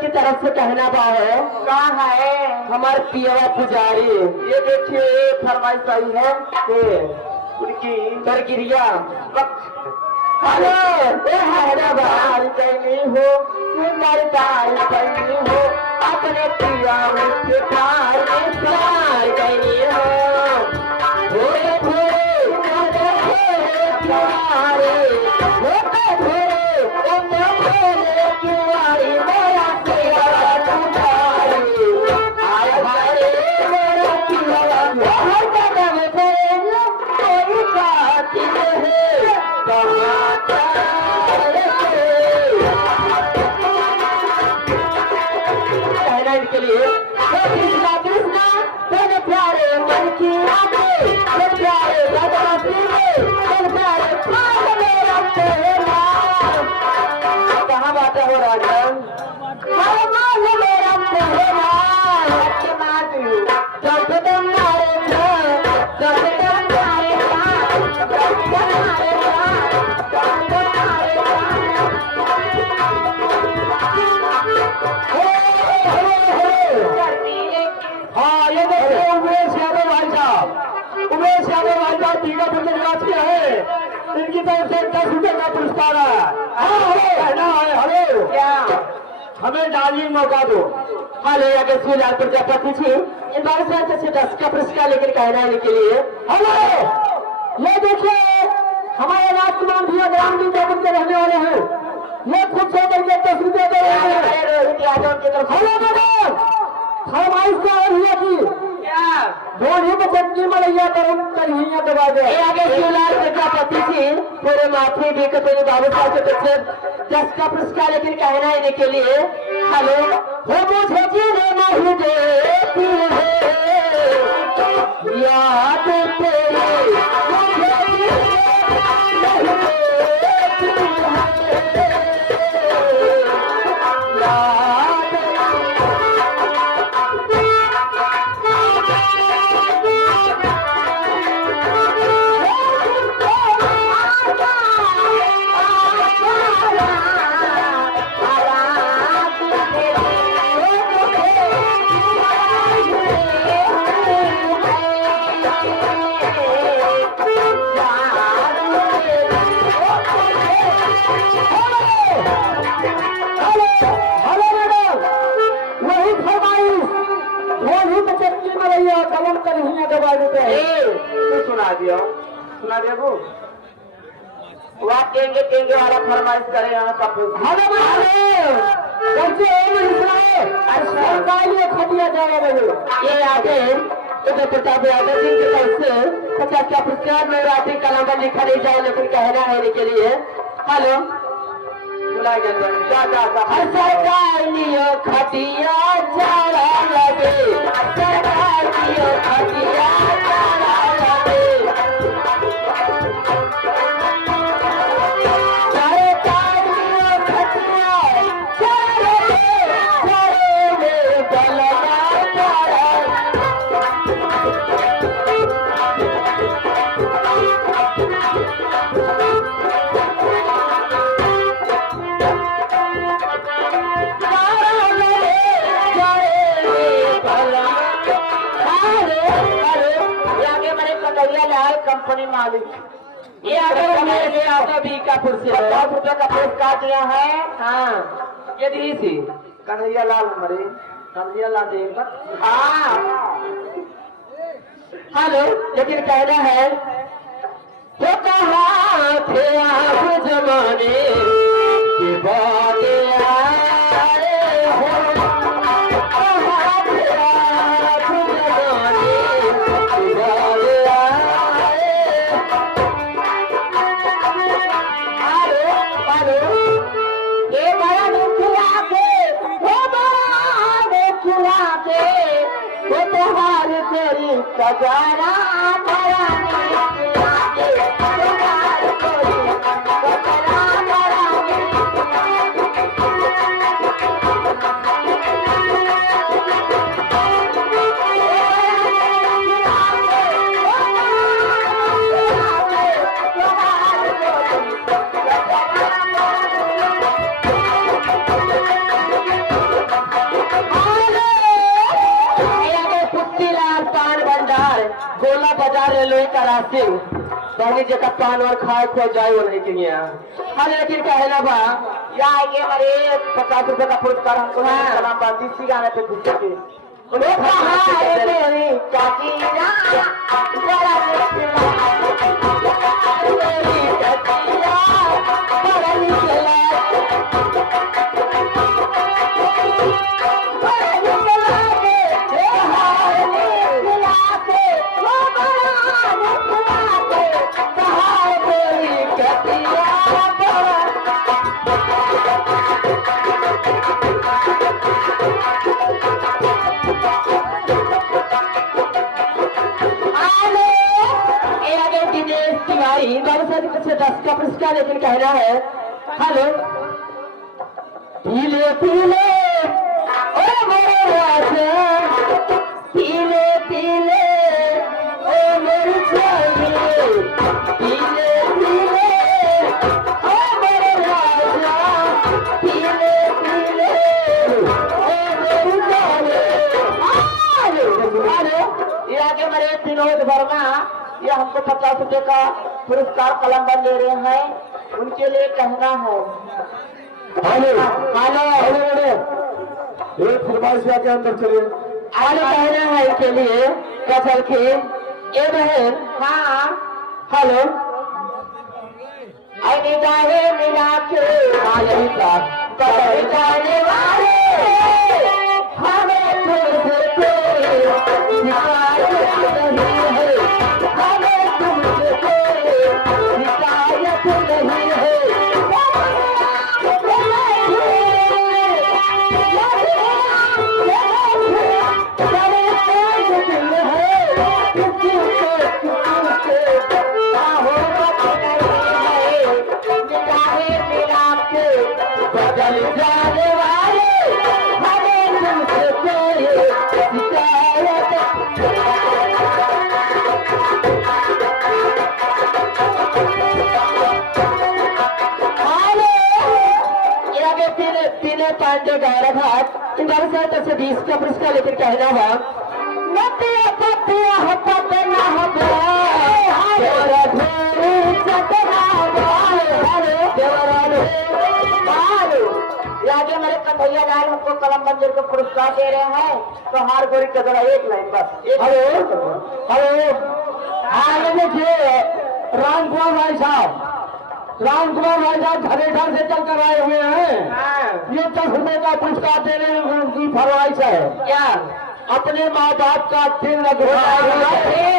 की तरफ से कहना बा है। कहाँ है? हमारे पियवा पुजारी ये देखिए फरमाइश आई है उनकी प्रक्रिया। हेलो हैदराबाद कैनी हो सुंदरदार कैनी हो अपने पिया के प्यार कैनी हो भोरे भोरे प्यारे भोरे भोरे किवारी मेरा पिया तुम्हारी आए भाई मेरा पिया हर कदम पे कोई बात है कहना इनके लिए कृष्णा कृष्णा तेरे प्यारे मन की आगे तेरे प्यारे भगवती तेरे प्यारे पाल मेरा तेरा कहाँ बातें हो राजन? मान मेरा तेरा जब तुम मारे जब तुम मारे हाँ ये देखिए उमेश यादव भाई साहब दीघापुर के निवासी है। इनकी तरफ से 10 रुपए का पुरस्कार है। कहना है हेलो क्या हमें डाली मौका दो। हेलो आगे सुलाल प्रजापति जी इन बार से 10 का पुरस्कार लेकर कहना है इनके लिए। हेलो ये देखिए हमारे राजकुमार भैया ग्राम दीघापुर के रहने वाले हैं। ये खुद से करके 10 रुपए दे रहे हैं। रोहित यादव की तरफ हेलो मैडम फरमाइश का भैया की क्या धोनी में चटनी मलैया गरम कन्हैया दबा दे। आगे शिवलाल प्रजापति जी पूरे माफी देकर तेरे बाबू साहब के पीछे 10 का पुरस्कार लेकर कहना है इनके लिए। हेलो हो मुझे जीने नहीं देती है याद तेरी मुझे जीने नहीं देती है याद हेलो मैडम वही फरमाइश धोनी में चटनी मलैया गरम कन्हैया दबा देते हैं। तू सुना दिया वो वहाँ टेंगे वाला फरमाइश करे यहाँ का हेलो मैडम कैसे हो सुनाए सरकारी खटिया जाने लगे। ये आगे इधर प्रताप यादव जी की तरफ से 50 का पुरस्कार में रात्रि का नंबर लिखा नहीं जाए लेकिन कहना है इनके लिए। हेलो बुला गया सरकारियो खटिया जाड़ा लगे सरकारियो खटिया जाड़ा लगे सरकारियो खटिया जाड़ा लगे बलवा जाड़ा कंपनी मालिक ये अगर मेरे आपका बीकापुर से 50 रुपए का पुरस्कार दिया है। हाँ ये दी थी कन्हैया लाल मरे कब्जिया ला देगा। हाँ हेलो लेकिन कहना है तो कहाँ थे आप जमाने के बाद आए हो कहाँ थे आप जमाने के बाद आए। हेलो हेलो ये बड़ा दुखिया के वो बड़ा दुखिया के वो त्योहार तेरी सजाना कराने त्योहार तेरी सजाना कराने हजार रेलवे का राशि पहले जगह पान और खाए खो जाए वो नहीं किया। हाँ लेकिन कहना बा या ये हमारे 50 रुपए का पुरस्कार हमको सलाम बात इसी गाने पे खुशी के मेरी चाची जरा से 10 का पुरस्कार लेकिन कहना है हेलो पीले पीले ओ मेरे राजा पीले पीले ओ मेरी चाहिए पीले पीले ओ मेरे राजा पीले पीले ओ मेरी चाहिए। ये आगे मेरे विनोद वर्मा ये हमको 50 रुपए का पुरस्कार कलम बन ले रहे हैं उनके लिए कहना है एक फरमाइश आके अंदर चलिए आगे कहना है इनके लिए क्या चल के ए बहन हाँ हेलो अरे जाए मिला के यही था कभी जाने वाले हमें तुमसे कोई शिकायत नहीं है हमें तुमसे कोई शिकायत नहीं है बदल जाने वाले हमें तुमसे कोई शिकायत तीन पांडे गायक हाथ इधर से 10 का पुरस्कार लेकर कहना है नदिया पतिया हो पतना हो देवरा धोरी सतना देवरा आगे मेरे कन्हैया लाल हमको कलम मंदिर को पुरस्कार दे रहे हैं तो हार गोरी का जरा एक लाइन बस हेलो हेलो आगे देखिए रामकुमार भाई साहब झरेठान से चल कर आए हुए हैं। ये 10 रुपए का पुरस्कार देने की फरमाइश है क्या अपने माँ बाप का दिल लग रहा है